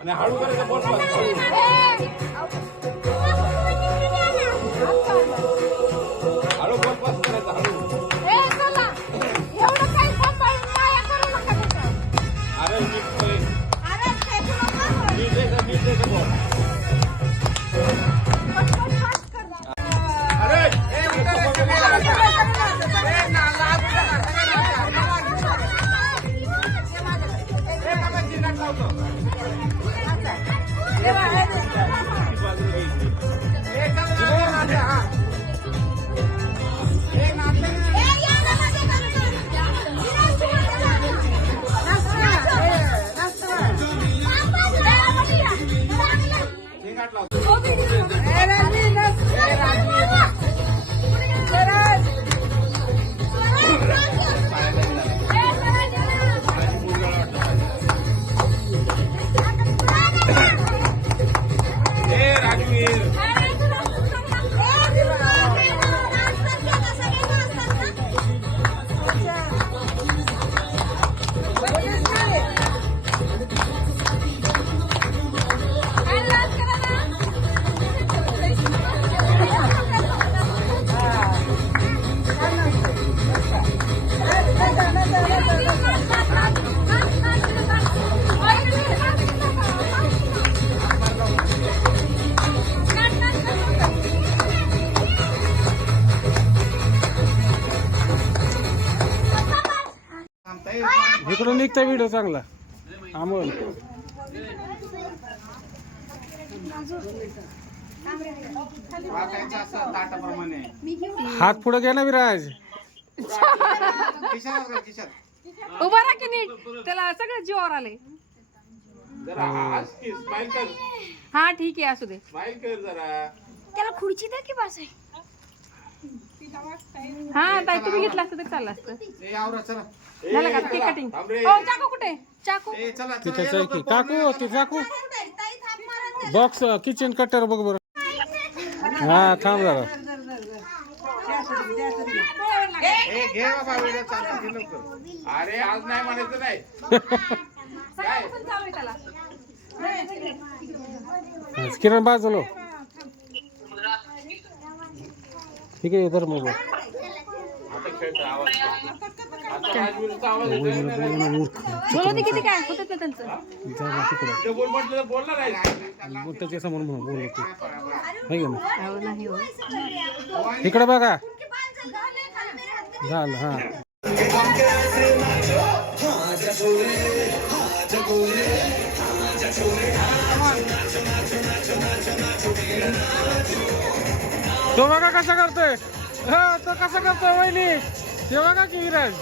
અને હાડું કરે તો બોલ बाबा, इकडून निघता व्हिडिओ चांगला. अमोल हात पुढे घ्या ना विराज. उभा राहा की नीट त्याला सगळं जीवावर आले जरा हस की स्माइल कर. हा ठीक आहे असू दे. स्माइल कर जरा. त्याला खुर्ची द्या की बस हा ताई तुम्ही घेतलं असतं तर चाललं असतं. ए आवरा चला. ए, झालं का. Cake cutting. हो चाकू कुठे? चाकू. ए चला चला तिथंच ये आहे की? लवकर, काकू ते चाकू. बॉक्स किचन कटर बघ बरं. हा थांब जरा. ए घे बाबा व्हिडिओ चालू घे लवकर. अरे आज नाही म्हणायचं नाही. सगळ्यापासून चालू आहे त्याला. किरण बाजूलो ना किती काय होतं ना त्यांचं बोल म्हटलं तर बोलणार आहे बोल त्याच्यासमोर म्हणून बोल तू. आहे का नाही? हो नाही हो. इकडे बघा. झालं हा. तो बघा कसा करतोय हा तो कसा करतोय वहिनी ते बघा की विराज